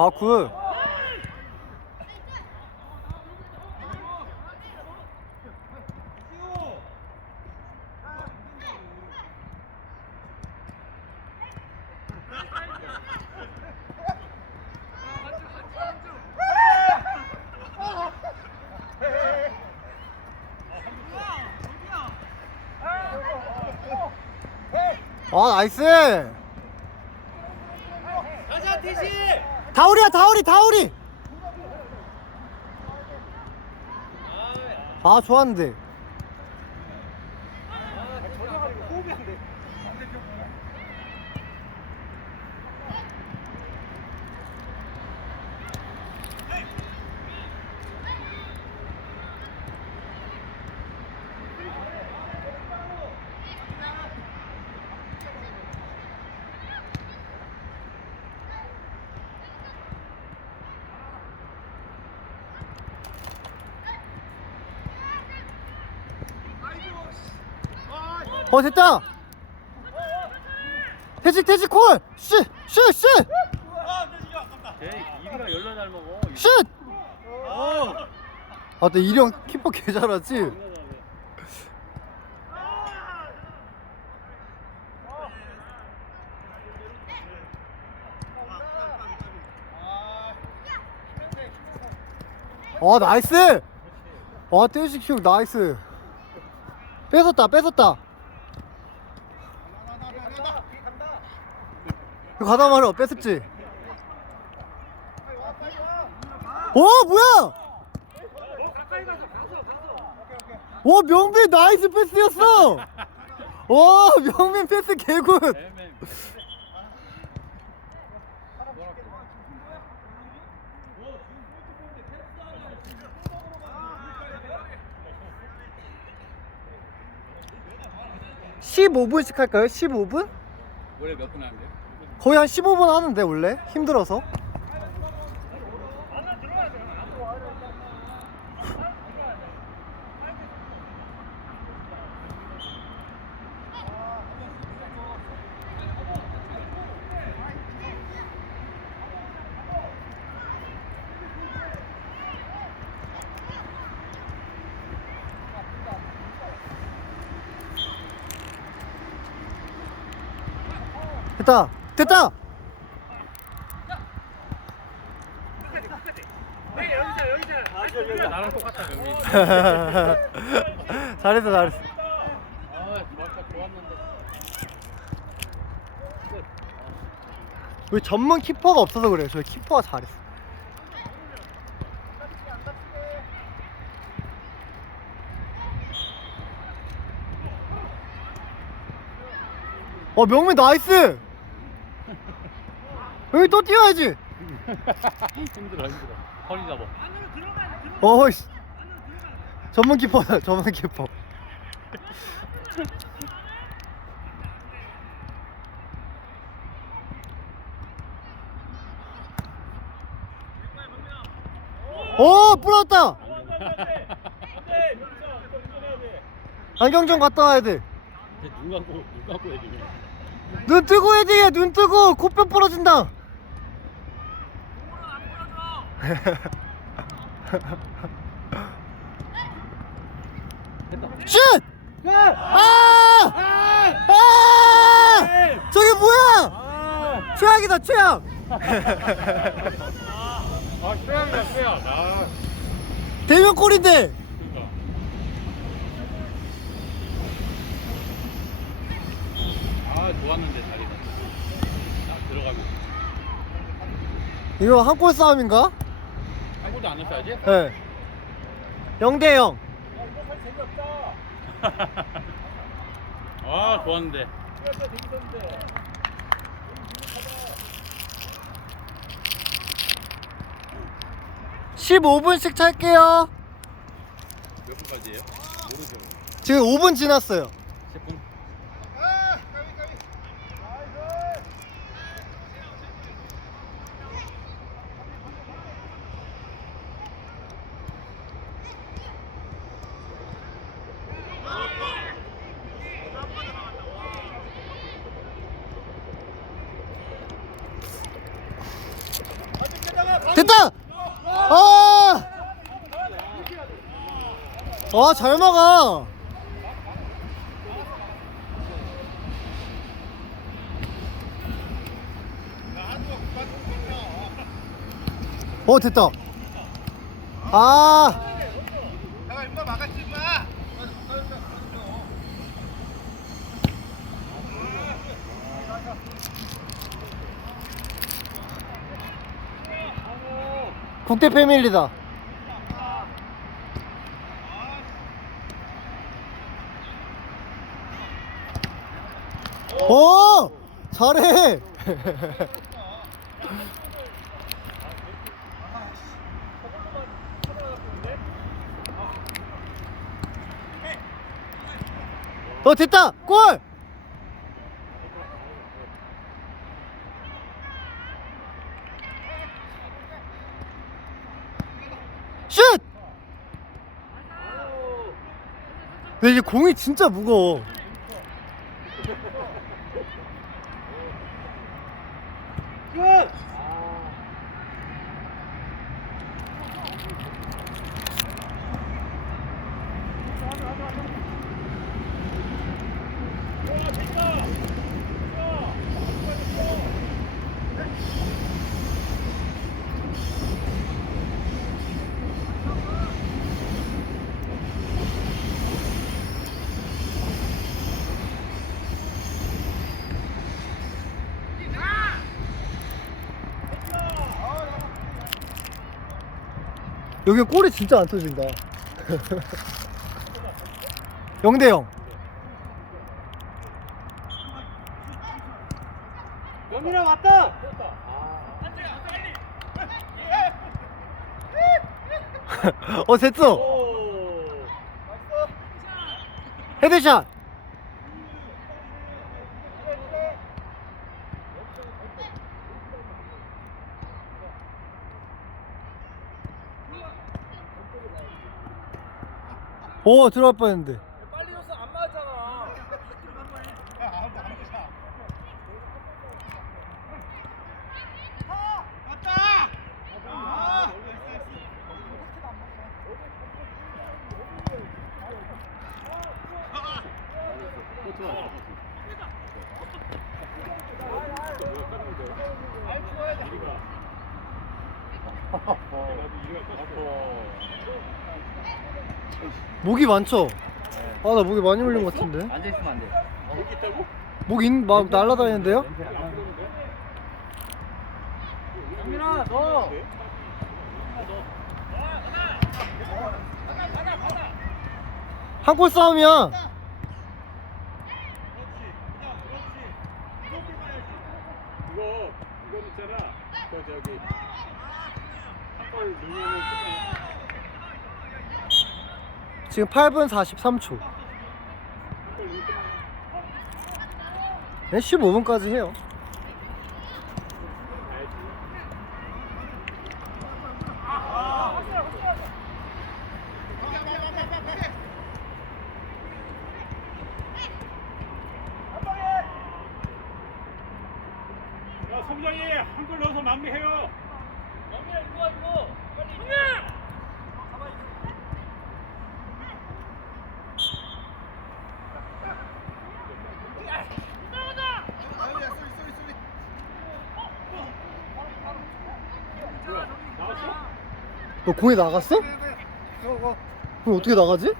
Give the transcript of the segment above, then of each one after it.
아 굿. 아 나이스. 가자 티시. 다우리야 다우리 다우리. 아 좋았는데. 호흡이 안돼 어 됐다. 태식 태식 콜. 슛! 슛! 슛! 슛! 어 아, 근데 이령 키퍼 개 잘하지. 어 나이스. 와 떼식 슛 나이스. 뺏었다 뺏었다. 이거 가다 말어 뺏었지. 오 뭐야? 와 명빈 나이스 패스였어. 와 명빈 패스 개굿. 십오 분씩 할까요? 15분? 원래 몇 분 하는데요? 거의 한 15분 하는데 원래 힘들어서. 됐다 됐다. 나랑 똑같아 명민 잘했어 잘했어. 아 전문 키퍼가 없어서 그래요 저희 키퍼가 잘했어. 어 명민 나이스 여기 또 뛰어야지. 힘들어 힘들어. 허리 잡아. 어이씨. 전문 키퍼다 전문 키퍼. 오 부러웠다. 안경 좀 갔다 와야 눈 감고 눈 감고 돼 돼눈 뜨고 해야 돼 눈 뜨고 코뼈 부러진다 슛! 아! 아! 저게 뭐야? 최악이다 최악. 아 최악이야 최악 아 대면 골인데. 좋았는데 자리가 딱 들어가고 이거 한 골 싸움인가? 안 넣었어야지? 네. 0대 0. 아 좋았는데 15분씩 찰게요. 몇 분까지예요? 모르죠 지금 5분 지났어요. 됐다! 아! 아, 잘 막아. 어, 됐다. 아, 내가 임마 막았지 임마. 국대 패밀리다. 오! 잘해! 어, 됐다! 골! 근데 이게 공이 진짜 무거워. 여기 골이 진짜 안 터진다. 0대 0. 영민아 왔다. 어, 됐어. 오. 헤드샷. 오, 들어갈 뻔했는데. 빨리 줬어 안 맞았잖아. 왔다. 아. 목이 많죠? 아, 나 목이 많이 물린 것 같은데. 앉아 있으면 안 돼. 여기 있다고? 목 인, 막 날라다니는데요? 영민아 너. 한 골 싸움이야. 이거 있잖아. 그 저기 한골 넣으면 끝나. 지금 8분 43초. 네, 15분까지 해요. 한골 넣어서 마무리해요. 영민아 이거 와 이거. 빨리. 영민아. 아니야 쏘리 쏘리 쏘리. 나왔어? 너 공이 나갔어? 어, 그럼 어떻게 나가지?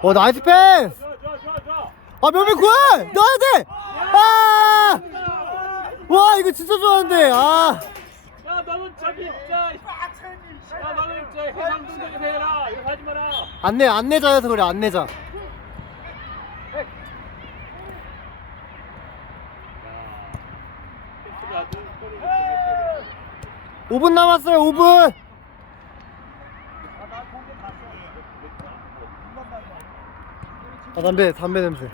어, 나이스 패스! 아, 몇명 골! 넣어야 돼! 아! 와, 이거 진짜 좋아하는데, 아! 야 너는 저기 진짜. 야 너는 저 해상 동작에서 해라. 이거 하지 마라. 안내, 안내자여서 그래, 안내자. 패스가 아주 골을 넣었어. 5분 남았어요, 5분! 아, 담배, 담배 냄새.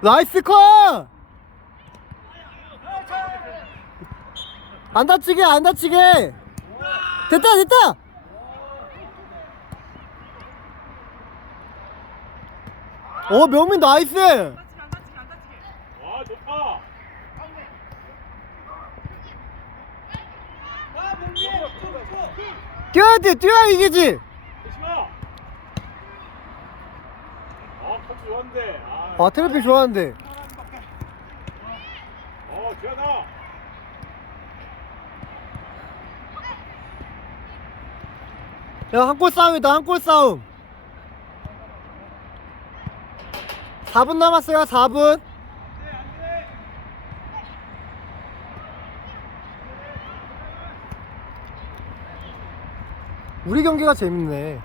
나이스 컷! 안 다치게 안 다치게 됐다 됐다 어 명민 나이스. 뛰어야 돼 뛰어야 이기지. 아, 아 트래픽 좋아하는데. 어 지현아 야한 골 싸움이다 한 골 싸움 4분 남았어요 4분. 우리 경기가 재밌네.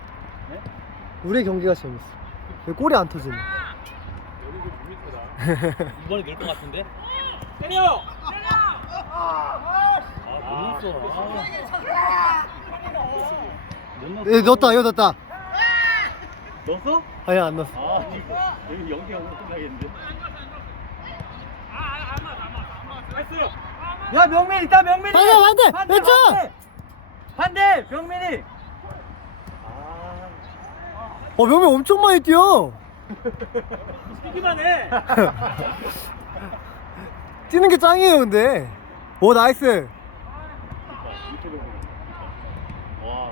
우리 경기가 재밌어. 왜 골이 안 터지네. 여기도 6m다 이번에 넣을 것 같은데? 때려! 아, 못 넣었어. 못 넣었어. 예 넣었다 이거 넣었다 넣었어? 아니 안 넣었어. 아, 지금 여기 연기 하고 끝나겠는데? 했어요 야 명민 있다 명민이! 반대 반대! 왼쪽! 반대! 반대 명민이! 아, 어 명민 엄청 많이 뛰어. 뛰기만 해! 뛰는 게 짱이에요 근데. 오 나이스 밑에 보고. 와.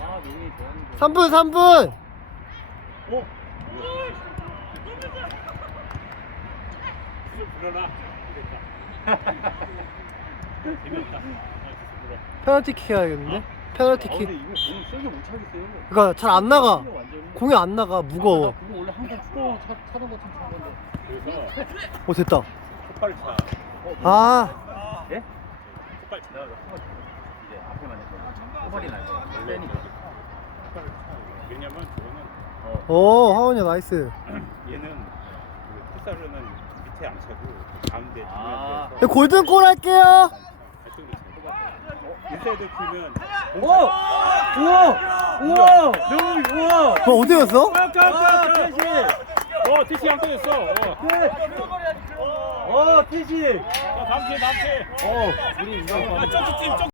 아, 명이 좋았는데. 3분 3분 어? 아, 페널티킥 해야겠는데? 아, 페널티킥 근데 이거 공을 세게 못 차겠어요. 그니까 잘 안 나가 완전히. 공이 안 나가 무거워 아, 나 그거 원래 항상 축구 차, 차는 건데. 그래서 오 됐다 폭발 차 아 예? 폭발 차 이제 앞에만 했거든. 폭발이 날 거야. 빼니까. 폭발 차 왜냐면 저거는 어. 오 하원이 나이스. 얘는 그 풋살로는 밑에 안 차고 가운데 아. 야, 골든골 할게요. 발쪽으로 차고 인사이드 풀면 오 우와! 우와! 우와! 너 어디였어? 아 태시 어 티시 양 터졌어. 어. 어 태시 자, 다음 팀 다음 팀 어 우리 이거 야, 저쪽 팀, 저